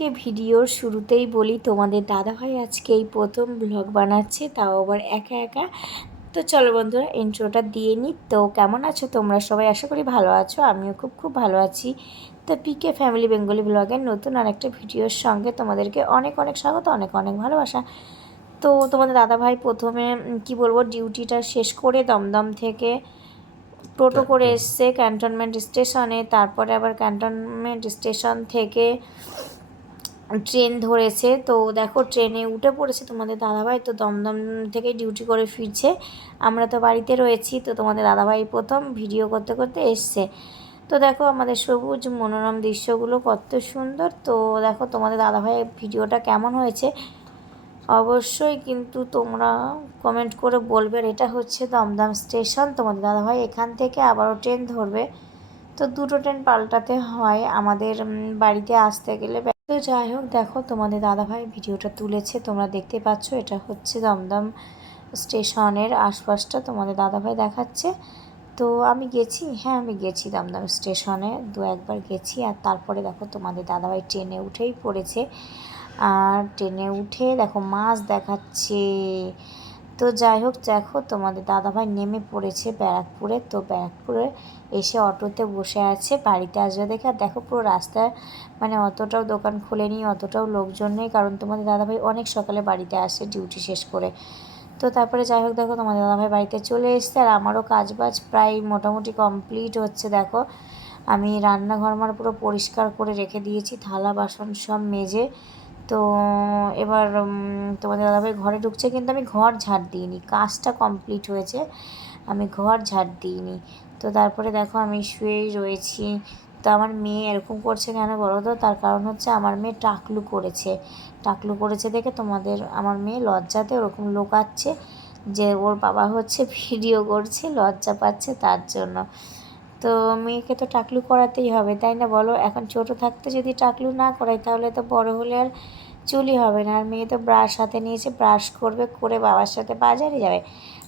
আজকে ভিডিওর শুরুতেই বলি তোমাদের দাদাভাই আজকে এই প্রথম ব্লগ বানাচ্ছে, তাও আবার একা একা। তো চলো বন্ধুরা ইন্ট্রোটা দিয়ে নিই। তো কেমন আছো তোমরা সবাই? আশা করি ভালো আছো, আমিও খুব খুব ভালো আছি। তো পিকে ফ্যামিলি বেঙ্গলি ব্লগের নতুন আরেকটা ভিডিওর সঙ্গে তোমাদেরকে অনেক অনেক স্বাগত, অনেক অনেক ভালোবাসা। তো তোমাদের দাদাভাই প্রথমে কি বলবো, ডিউটিটা শেষ করে দমদম থেকে টোটো করে এসছে ক্যান্টনমেন্ট স্টেশনে, তারপরে আবার ক্যান্টনমেন্ট স্টেশন থেকে ট্রেন ধরেছে। তো দেখো ট্রেনে উঠে পড়েছে তোমাদের দাদাভাই, তো দমদম থেকে ডিউটি করে ফিরছে। আমরা তো বাড়িতে রয়েছি। তো তোমাদের দাদাভাই প্রথম ভিডিও করতে করতে এসছে। তো দেখো আমাদের সবুজ মনোরম দৃশ্যগুলো কত সুন্দর। তো দেখো তোমাদের দাদাভাইয়ের ভিডিওটা কেমন হয়েছে অবশ্যই কিন্তু তোমরা কমেন্ট করে বলবে। এটা হচ্ছে দমদম স্টেশন, তোমাদের দাদাভাই এখান থেকে আবারও ট্রেন ধরবে। তো দুটো ট্রেন পাল্টাতে হয় আমাদের বাড়িতে আসতে গেলে। তো যাই হোক দেখো তোমাদের দাদাভাই ভিডিওটা তুলেছে, তোমরা দেখতে পাচ্ছ। এটা হচ্ছে দমদম স্টেশনের আশপাশটা তোমাদের দাদাভাই দেখাচ্ছে। তো আমি গেছি, হ্যাঁ আমি গেছি দমদম স্টেশনে দু একবার গেছি। আর তারপরে দেখো তোমাদের দাদাভাই ট্রেনে উঠেই পড়েছে। আর ট্রেনে উঠে দেখো মাছ দেখাচ্ছে। তো যাই হোক দেখো তোমাদের দাদাভাই নেমে পড়েছে ব্যারাকপুরে। তো ব্যারাকপুরে এসে অটোতে বসে আছে বাড়িতে আসবে দেখে। আর দেখো পুরো রাস্তায় মানে অতটাও দোকান খোলেনি, অতটাও লোকজন নেই, কারণ তোমাদের দাদাভাই অনেক সকালে বাড়িতে আসে ডিউটি শেষ করে। তো তারপরে যাই হোক দেখো তোমাদের দাদাভাই বাড়িতে চলে এসছে। আর আমারও কাজবাজ প্রায় মোটামুটি কমপ্লিট হচ্ছে। দেখো আমি রান্নাঘর আমার পুরো পরিষ্কার করে রেখে দিয়েছি, থালা বাসন সব মেজে। তো এবার তোমাদের দাদাভাই ঘরে ঢুকছে, কিন্তু আমি ঘর ঝাড় দিইনি, কাজটা কমপ্লিট হয়েছে, আমি ঘর ঝাড় দিইনি। তো তারপরে দেখো আমি শুয়েই রয়েছি। তো আমার মেয়ে এরকম করছে কেন বলো তো? তার কারণ হচ্ছে আমার মেয়ে টাকলু করেছে। টাকলু করেছে দেখে তোমাদের আমার মেয়ে লজ্জাতে ওরকম লুকাচ্ছে যে ওর বাবা হচ্ছে ভিডিও করছে, লজ্জা পাচ্ছে তার জন্য। তো মেয়েকে তো টাকলু করাতেই হবে, তাই না বলো? এখন ছোট থাকতে যদি টাকলু না করাই তাহলে তো বড় হলে আর চুলই হবে না। আর মেয়ে তো ব্রাশ হাতে নিয়েছে, ব্রাশ করবে, করে বাবার সাথে বাজারে যাবে।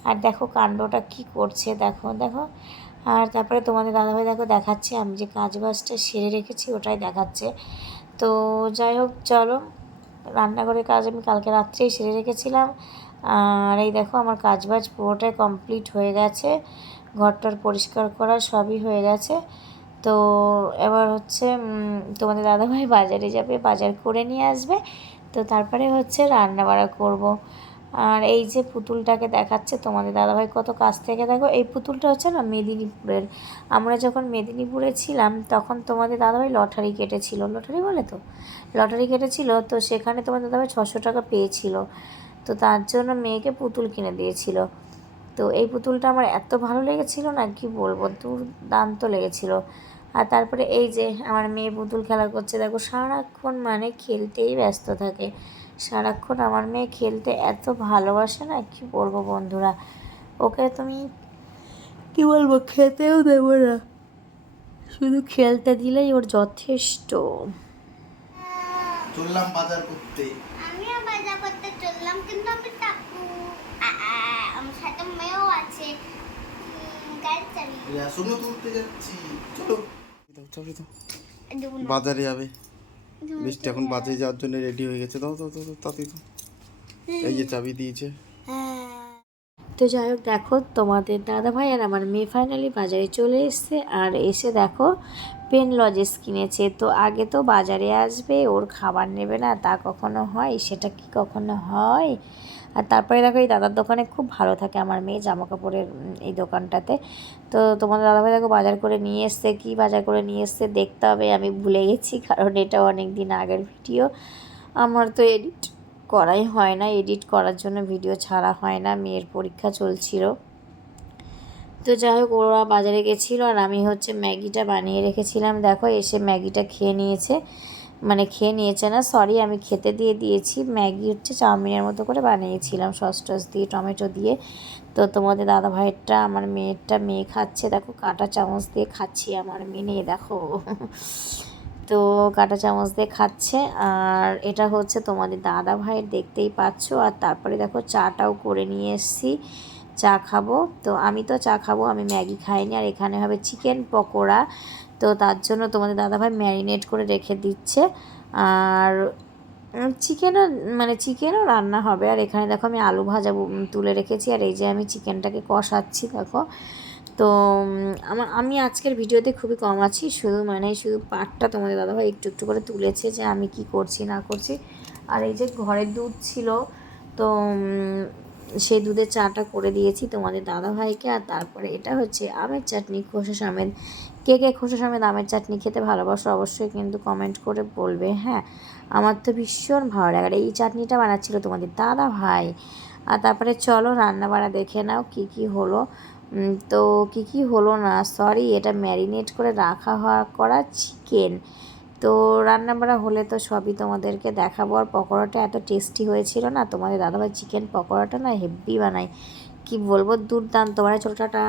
আর দেখো কাণ্ডটা কি করছে, দেখো দেখো। আর তারপরে তোমাদের দাদাভাই দেখো দেখাচ্ছে আমি যে কাজ বাজটা সেরে রেখেছি, ওটাই দেখাচ্ছে। তো যাই হোক চলো, রান্নাঘরের কাজ আমি কালকে রাত্রেই সেরে রেখেছিলাম। আর এই দেখো আমার কাজবাজ পুরোটাই কমপ্লিট হয়ে গেছে, ঘরটার পরিষ্কার করা সবই হয়ে গেছে। তো এবার হচ্ছে তোমাদের দাদাভাই বাজারে যাবে, বাজার করে নিয়ে আসবে। তো তারপরে হচ্ছে রান্না বাড়া করবো। আর এই যে পুতুলটাকে দেখাচ্ছে তোমাদের দাদাভাই কত কাছ থেকে, দেখো এই পুতুলটা হচ্ছে না মেদিনীপুরের। আমরা যখন মেদিনীপুরে ছিলাম তখন তোমাদের দাদাভাই লটারি কেটেছিল, লটারি বলে তো, লটারি কেটেছিল। তো সেখানে তোমাদের দাদাভাই 600 টাকা পেয়েছিল। তো তার জন্য মেয়েকে পুতুল কিনে দিয়েছিল। তো এই পুতুলটা আমার এত ভালো লেগেছিল না, কি বলবো, দুর্দান্ত লেগেছিল। আর তারপরে এই যে আমার মেয়ে পুতুল খেলা করছে, দেখো সারাক্ষণ মানে খেলতেই ব্যস্ত থাকে সারাক্ষণ। আমার মেয়ে খেলতে এত ভালোবাসে না, কি বলবো বন্ধুরা। ওকে তুমি কি বলবো, খেতেও দেবো না, শুধু খেলতে দিলেই ওর যথেষ্ট। চললাম বাজার করতে। আমিও বাজার করতে চললাম, কিন্তু আমি টাকু আমার সাথে মেয়েও আছে। গাড়ি চাবি রাসনও তুলতে যাচ্ছি, চলো চাবি দাও। দেবো না। বাজারে যাবে, মিষ্টি এখন বাজারে যাওয়ার জন্য রেডি হয়ে গেছে। দাও দাও দাও দাও, তাড়াতাড়ি দাও। এই যে চাবি দিয়েছে। তো যাই হোক দেখো তোমাদের দাদাভাই আর আমার মেয়ে ফাইনালি বাজারে চলে এসছে। আর এসে দেখো পেন লজেস কিনেছে। তো আগে তো বাজারে আসবে, ওর খাবার নেবে না, তা কখনো হয়? সেটা কি কখনো হয়? আর তারপরে দেখো এই দাদার দোকানে খুব ভালো থাকে আমার মেয়ে, জামা কাপড়ের এই দোকানটাতে। তো তোমাদের দাদাভাই দেখো বাজার করে নিয়ে এসছে, কী বাজার করে নিয়ে এসছে দেখতে হবে, আমি ভুলে গেছি, কারণ এটা অনেক দিন আগের ভিডিও। আমার তো এডিট করাই হয় না, এডিট করার জন্য ভিডিও ছাড়া হয় না, মেয়ের পরীক্ষা চলছিল। তো যাই হোক ওরা বাজারে গেছিলো আর আমি হচ্ছে ম্যাগিটা বানিয়ে রেখেছিলাম। দেখো এসে ম্যাগিটা খেয়ে নিয়েছে, মানে খেয়ে নিয়েছে না, সরি আমি খেতে দিয়ে দিয়েছি। ম্যাগি হচ্ছে চাউমিনের মতো করে বানিয়েছিলাম সস টস দিয়ে, টমেটো দিয়ে। তো তোমাদের দাদা ভাইয়েরটা আমার মেয়েরটা, মেয়ে খাচ্ছে দেখো কাঁটা চামচ দিয়ে খাচ্ছি, আমার মেয়ে নিয়ে দেখো তো কাঁটা চামচ দিয়ে খাচ্ছে। আর এটা হচ্ছে তোমাদের দাদা ভাইয়ের, দেখতেই পাচ্ছ। আর তারপরে দেখো চাটাও করে নিয়ে এসেছি, চা খাবো। তো আমি তো চা খাবো, আমি ম্যাগি খাইনি। আর এখানে হবে চিকেন পকোড়া। তো তার জন্য তোমাদের দাদাভাই ম্যারিনেট করে রেখে দিচ্ছে। আর চিকেনও রান্না হবে। আর এখানে দেখো আমি আলু ভাজা তুলে রেখেছি, আর এই যে আমি চিকেনটাকে কষাচ্ছি দেখো। তো আমি আজকের ভিডিওতে খুবই কম আছি, শুধু পার্টটা তোমাদের দাদাভাই একটু একটু করে তুলেছে যে আমি কি করছি না করছি। আর এই যে ঘরের দুধ ছিল, তো সেই দুধের চাটা করে দিয়েছি তোমাদের দাদাভাইকে। আর তারপরে এটা হচ্ছে আমের চাটনি, খোসা সমেত। কে কে খোসা সমেত আমের চাটনি খেতে ভালোবাসো অবশ্যই কিন্তু কমেন্ট করে বলবে। হ্যাঁ, আমার তো ভীষণ ভালো লাগে। আর এই চাটনিটা বানাচ্ছিল তোমাদের দাদাভাই। আর তারপরে চলো রান্নাবাড়া দেখে নাও কি কি হলো। তো কি হলো না, সরি, এটা ম্যারিনেট করে রাখা করা চিকেন। তো রান্নাবাড়া হলে তো সবই তোমাদেরকে দেখাবো। আর পকোড়াটা এত টেস্টি হয়েছিল না, তোমাদের দাদাভাই চিকেন পকোড়াটা না হেভি বানায়, কি বলবো, দুর্দান্ত। মানে ছোটোটা